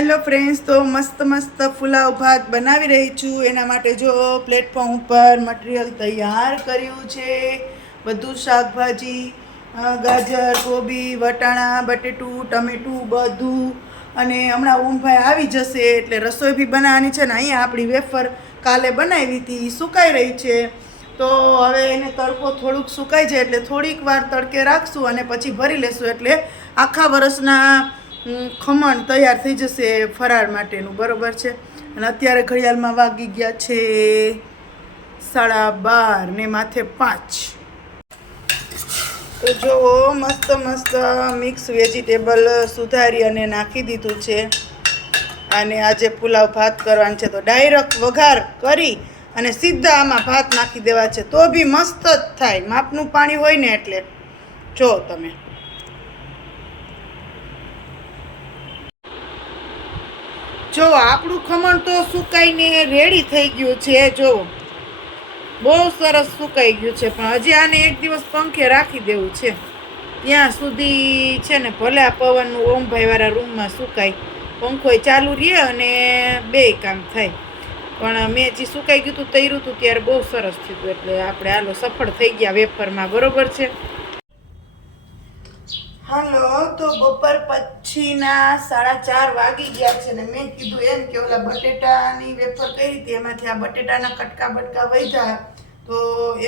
Hello friends તો મસ્ત મસ્ત પુલાવ ભાત બનાવી રહી છું. એના માટે જો પ્લેટફોર્મ ઉપર મટીરિયલ તૈયાર કર્યું છે. બધું શાકભાજી ગાજર કોબી વટાણા બટેટું ટમેટું બધું. અને હમણાં ઊંઘભાઈ આવી જશે એટલે રસોઈ બી બનાવવાની છે ને અહીંયા આપણી વેફર કાલે બનાવી હતી સુકાઈ રહી છે. તો હવે એને તડકો થોડુંક સુકાઈ જાય એટલે થોડીક વાર તડકે રાખશું અને પછી ભરી લેશું એટલે આખા વર્ષના હમ, ખમણ તૈયાર થઈ જશે ફરાળ માટેનું, બરોબર છે? અને અત્યારે ઘડિયાળમાં વાગી ગયા છે સાડા બાર ને માથે પાંચ. તો જો, મસ્ત મસ્ત મિક્સ વેજીટેબલ સુધારી અને નાખી દીધું છે. અને આજે પુલાવ ભાત કરવાનું છે. તો ડાયરેક્ટ વઘાર કરી અને સીધા આમાં ભાત નાખી દેવા છે. તો બી મસ્ત જ થાય. માપનું પાણી હોય ને એટલે. જો તમે. જો આપણું ખમણ તો સુકાઈને રેડી થઈ ગયું છે, જો. બહુ સરસ સુકાઈ ગયું છે, પણ હજી આને એક દિવસ પંખે રાખી દેવું છે. ત્યાં સુધી છે ને ભલે આ પવનનું ઓમભાઈવાળા રૂમમાં સુકાય પંખોય ચાલુ રહે અને બે કામ થાય. પણ મેં જે સુકાઈ ગયું હતું તૈરું હતું ત્યારે બહુ સરસ થયું હતું એટલે આપણે હાલો સફળ થઈ ગયા વેફરમાં, બરોબર છે? હાલો, તો બપોર પછીના સાડા ચાર વાગી ગયા છે ને મેં કીધું એમ કે ઓલા બટેટાની વેફર કઈ હતી, એમાંથી આ બટેટાના કટકા બટકા વધ્યા, તો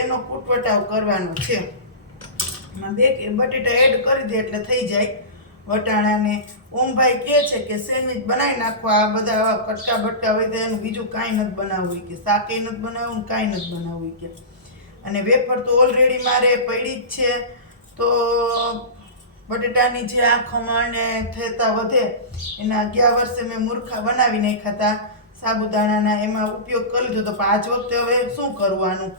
એનો કૂટવટાવ કરવાનો છે. બે બટેટા એડ કરી દે એટલે થઈ જાય. વટાણાને ઓમભાઈ કહે છે કે સેન્ડવિચ બનાવી નાખવા આ બધા કટકા બટકા તો એનું બીજું કાંઈ નથી બનાવવું કે, શાકે નથી બનાવવું કાંઈ નથી બનાવવું કે. અને વેફર તો ઓલરેડી મારે પડી જ છે, તો બટેટાની જે આ ખમણ ને થેતા વધે, એના અગિયાર વર્ષે મેં મૂર્ખા બનાવી નાખ્યા હતા. સાબુદાણાના એમાં ઉપયોગ કરી લીધો તો પાંચ વખતે હવે શું કરવાનું?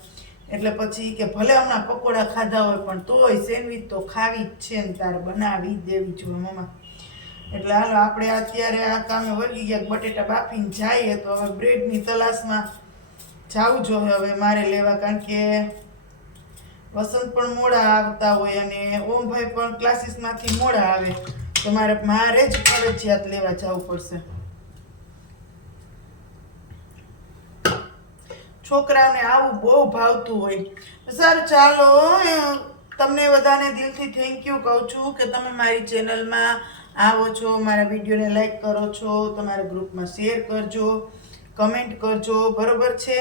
એટલે પછી કે ભલે હમણાં પકોડા ખાધા હોય પણ તોય સેન્ડવિચ તો ખાવી જ છે ને તારે બનાવી દેવી જોઈએ મમ્મા એટલે હાલો, આપણે અત્યારે આ કામે વળગી ગયા બટેટા બાફીને જઈએ તો હવે બ્રેડની તલાશમાં જવું જોઈએ હવે મારે લેવા કારણ કે વસંત પણ મોડા આવતા હોય અને ઓમભાઈ પણ ક્લાસીસમાંથી મોડા આવે. તો મારે મારે જ ફરજિયાત લેવા જવું પડશે. છોકરાને આવું બહુ ભાવતું હોય. સારું, ચાલો તમને બધાને દિલથી થેન્ક યુ કહું છું કે તમે મારી ચેનલમાં આવો છો, મારા વિડીયોને લાઈક કરો છો, તમારા ગ્રુપમાં શેર કરજો કમેન્ટ કરજો. બરોબર છે?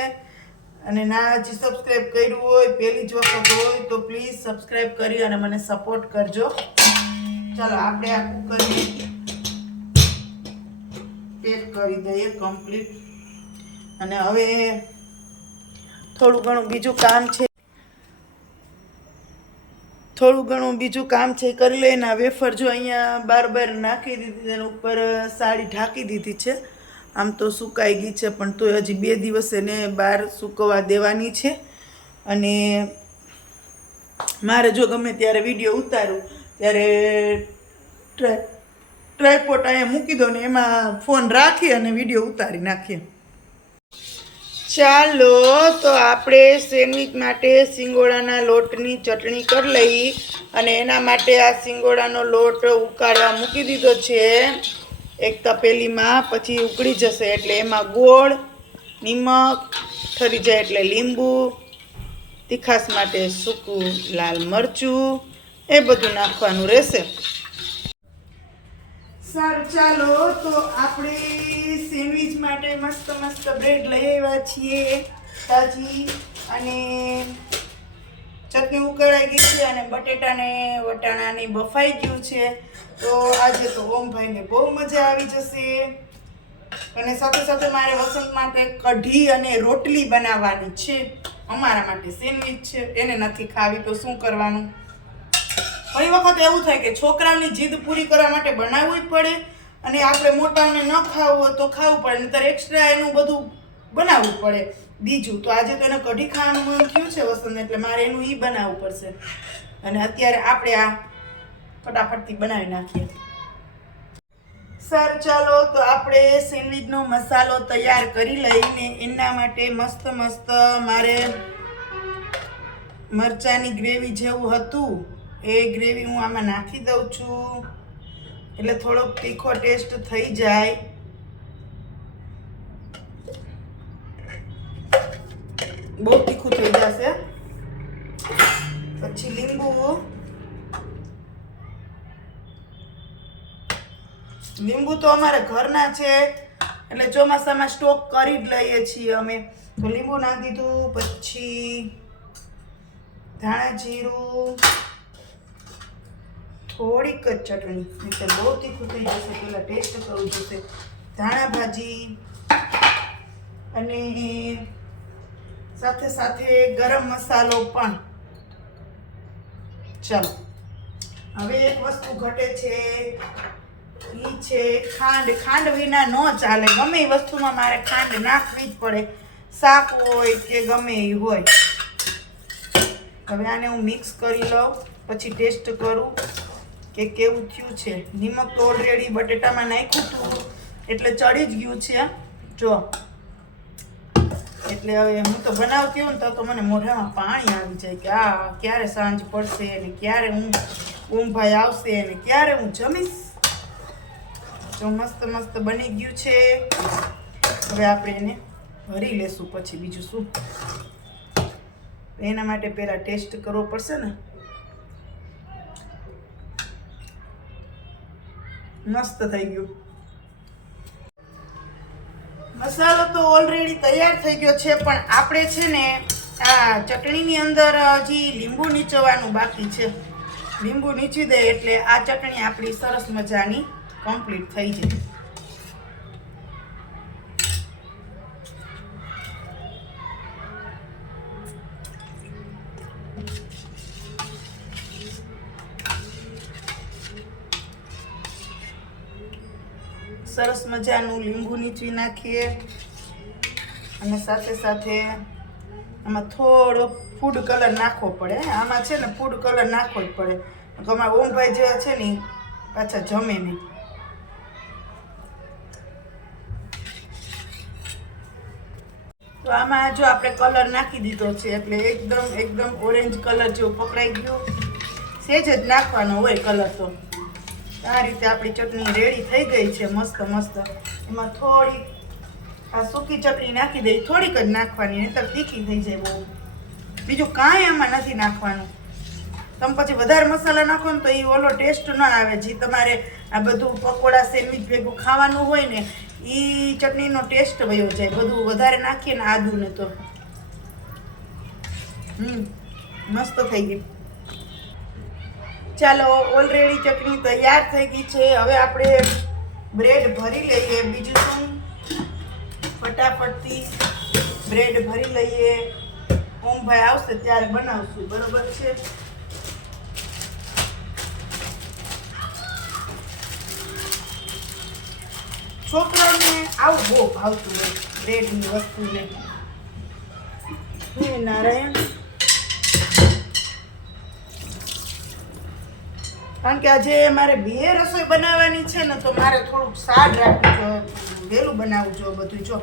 અને ના હજી સબસ્ક્રાઈબ કર્યું હોય, પહેલી જ વખત હોય, તો પ્લીઝ સબસ્ક્રાઈબ કરી અને મને સપોર્ટ કરજો. ચાલો, આપણે આ કુકરને પેક કરી દઈએ કમ્પ્લીટ અને હવે થોડું ઘણું બીજું કામ છે. થોડું ઘણું બીજું કામ છે, કરી લઈને વેફર જો અહીંયા બાર બાર નાખી દીધી, તેના ઉપર સાડી ઢાંકી દીધી છે. આમ તો સુકાઈ ગઈ છે, પણ તોય હજી બે દિવસ એને બહાર સૂકવવા દેવાની છે. અને મારે જો ગમે ત્યારે વીડિયો ઉતારું, ત્યારે ટ્રાયપોટ અહીંયા મૂકી દો ને એમાં ફોન રાખી અને વીડિયો ઉતારી નાખીએ. ચાલો, તો આપણે સેન્ડવિચ માટે સિંગોડાના લોટની ચટણી કરી લઈ અને એના માટે આ સિંગોડાનો લોટ ઉકાળવા મૂકી દીધો છે. એક તપેલીમાં, પછી ઉકળી જશે એટલે એમાં ગોળ, નિમક, ઠરી જાય એટલે લીંબુ, તીખાસ માટે સૂકું લાલ મરચું, એ બધું નાખવાનું રહેશે. સારું, ચાલો તો આપણે સેન્ડવિચ માટે મસ્ત મસ્ત બ્રેડ લઈ આવ્યા છીએ તાજી અને ચટણી ઉકળાઈ ગઈ છે અને બટેટાને, વટાણાની બફાઈ ગયું છે. તો આજે તો ઓમભાઈને બહુ મજા આવી જશે. અને સાથે સાથે મારે વસંત માટે કઢી અને રોટલી બનાવવાની છે. અમારા માટે સેન્ડવિચ છે. એને નથી ખાવી તો શું કરવાનું? ઘણી વખત એવું થાય કે છોકરાઓની જીદ પૂરી કરવા માટે બનાવવું પડે અને આપણે મોટાઓને ન ખાવું હોય તો ખાવું પડે, નહીતર એક્સ્ટ્રા એનું બધું બનાવવું પડે. બીજું તો આજે તો એને કઢી ખાવાનું મન થયું છે વસંત એટલે મારે એનું એ બનાવવું પડશે. અને અત્યારે આપણે આ ફટાફટથી બનાવી નાખીએ. સર, ચાલો, તો આપણે સેન્ડવિચનો મસાલો તૈયાર કરી લઈને એના માટે મસ્ત મસ્ત મારે મરચાંની ગ્રેવી જેવું હતું, એ ગ્રેવી હું આમાં નાખી દઉં છું. એટલે થોડોક તીખો ટેસ્ટ થઈ જાય. બહુ તીખું થઈ જશે. પછી લીંબુ. લીંબુ તો અમારે ઘરના છે, એટલે ચોમાસામાં સ્ટોક કરી જ લઈએ છીએ અમે. તો લીંબુ નાખી દીધું, પછી ધાણા જીરું, થોડીક જ ચટણી એટલે બહુ તીખું થઈ જશે પહેલાં ટેસ્ટ કરવું જોશે. ધાણા ભાજી અને સાથે સાથે ગરમ મસાલો પણ. ચાલો. હવે એક વસ્તુ ઘટે છે છે ખાંડ. ખાંડ વિના ન ચાલે. ગમે એ વસ્તુમાં મારે ખાંડ નાખવી જ પડે. શાક હોય કે ગમે એ હોય. હવે આને હું મિક્સ કરી લઉં, પછી ટેસ્ટ કરું કે કેવું થયું છે. નિમક તો ઓલરેડી બટેટામાં નાખ્યું હતું એટલે ચડી જ ગયું છે. જો. એટલે હવે હું તો બનાવતી હોઉં ને તો મને મોઢામાં પાણી આવી જાય કે આ ક્યારે સાંજ પડશે અને ક્યારે હું ઊંઘભાઈ આવશે અને ક્યારે હું જમીશ? તો મસ્ત મસ્ત બની ગયું છે. હવે આપણે એને ભરી લેશું પછી બીજું શું? એના માટે પહેલાં ટેસ્ટ કરવો પડશે ને. મસ્ત થઈ ગયું. મસાલો તો ઓલરેડી તૈયાર થઈ ગયો છે, પણ આપણે છે ને આ ચટણીની અંદર હજી લીંબુ નીચવાનું બાકી છે. લીંબુ નીચી દે એટલે આ ચટણી આપણી સરસ મજાની કમ્પ્લીટ થઈ જાય. સરસ મજાનું લીંબુ નીચવી નાખીએ. અને સાથે સાથે આમાં થોડો ફૂડ કલર નાખવો પડે આમાં છે ને ફૂડ કલર નાખવો જ પડે. અમારા ઓમભાઈ જેવા છે ને પાછા જમે નહીં. તો આમાં જો આપણે કલર નાખી દીધો છે, એટલે એકદમ એકદમ ઓરેન્જ કલર જેવું પકડાઈ ગયો. સેજ જ નાખવાનો હોય કલર તો. આ રીતે આપણી ચટણી રેડી થઈ ગઈ છે, મસ્ત મસ્ત. એમાં થોડી, આ સૂકી ચટણી નાખી દઈ, થોડીક જ નાખવાની, નહીતર તીખી થઈ જાય બહુ. બીજું કાંઈ આમાં નથી નાખવાનું. તમે પછી વધારે મસાલા નાખો ને તો એ ઓલો ટેસ્ટ ન આવે. જે તમારે આ બધું પકોડા સેન્ડવિચ ભેગું ખાવાનું હોય ને એ ચટણીનો ટેસ્ટ વયો જાય. બધું વધારે નાખીએ ને આદુ ને તો. હમ, મસ્ત થઈ ગઈ. ચાલો ઓલરેડી ચટણી તૈયાર થઈ ગઈ છે. હવે આપણે બ્રેડ ભરી લઈએ. બીજું શું? ફટાફટથી બ્રેડ ભરી લઈએ. ઓમભાઈ આવશે ત્યારે બનાવશું. બરોબર છે? છોકરાઓને આવું બહુ ભાવતું હોય બ્રેડની વસ્તુને. હે નારાયણ. કારણ કે આજે મારે બે રસોઈ બનાવવાની છે ને, તો મારે થોડુંક સાડ રાખવું જો વહેલું બનાવવું જો બધું જો.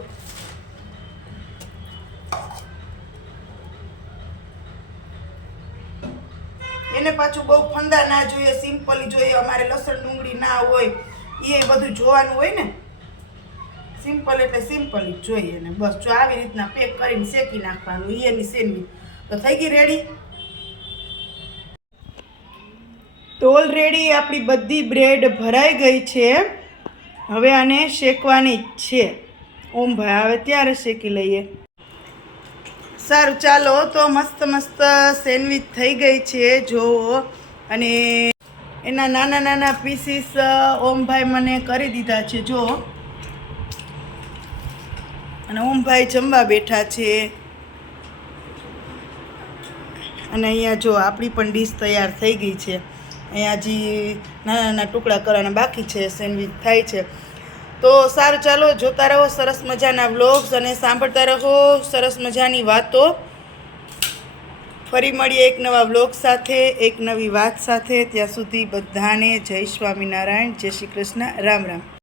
એને પાછું બહુ ફંદા ના જોઈએ સિમ્પલ જોઈએ, અમારે લસણ ડુંગળી ના હોય, એ બધું જોવાનું હોય ને સિમ્પલ એટલે સિમ્પલ જ જોઈએ ને. બસ જો આવી રીતના પેક કરીને શેકી નાખવાનું એની સેન્ડવીચ તો થઈ ગઈ રેડી તો ઓલરેડી આપણી બધી બ્રેડ ભરાઈ ગઈ છે. હવે આને શેકવાની જ છે. ઓમ ભાઈ આવે ત્યારે શેકી લઈએ. સારું, ચાલો. તો મસ્ત મસ્ત સેન્ડવિચ થઈ ગઈ છે, જુઓ. અને એના નાના નાના પીસીસ ઓમભાઈ મને કરી દીધા છે જો અને ઓમભાઈ જમવા બેઠા છે. અને અહીંયા જો આપણી પણ ડીશ તૈયાર થઈ ગઈ છે. અહીંયા હજી નાના નાના ટુકડા કરવાના બાકી છે, સેન્ડવિચ થાય છે. તો સારું ચાલો, જોતા રહો સરસ મજાના વ્લોગ્સ અને સાંભળતા રહો સરસ મજાની વાતો. ફરી મળીએ એક નવા વ્લોગ સાથે, એક નવી વાત સાથે. ત્યાં સુધી બધાને જય સ્વામિનારાયણ, જય શ્રી કૃષ્ણ, રામ રામ.